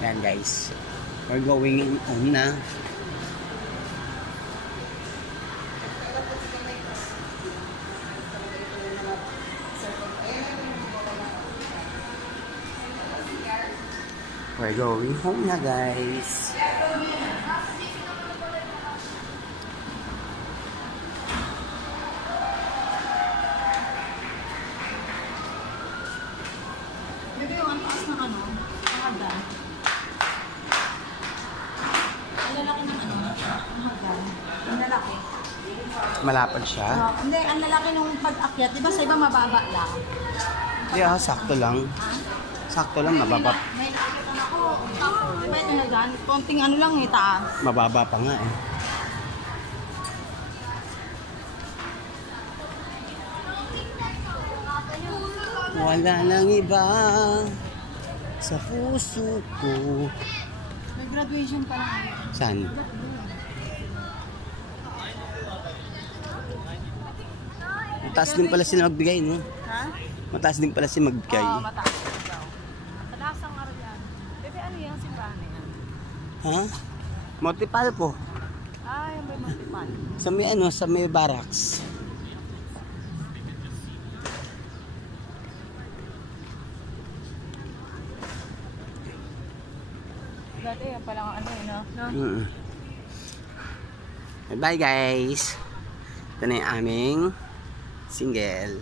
Ayan guys. We're going on na. We're going home na guys. Bebe, yung ang taas ng ano? Ang hagdan. Ang lalaki ng ano? Ang hagdan. Ang lalaki. Malapad siya. Hindi, ang lalaki nung pag-akyat. Di ba sa iba mababa lang? Di sakto lang. Ha? Sakto lang, mababa. May nakikita na ako. Di ba ito hagdan? Konting ano lang eh, taas. Mababa pa nga eh. Wala nang iba sa puso ko. May graduation pa lang. Saan? Mataas din pala sila magbigay, no? Ha? Mataas din pala sila magbigay. Oo, mataas daw. Mataas ang araw yan. Bebe, ano yung simbahan na yan? Ha? Multipal po. Ah, yan ba yung multipan? Sa may ano, sa may barracks. Dati yan palang ano yun, no? Bye guys. Ito na yung aming single.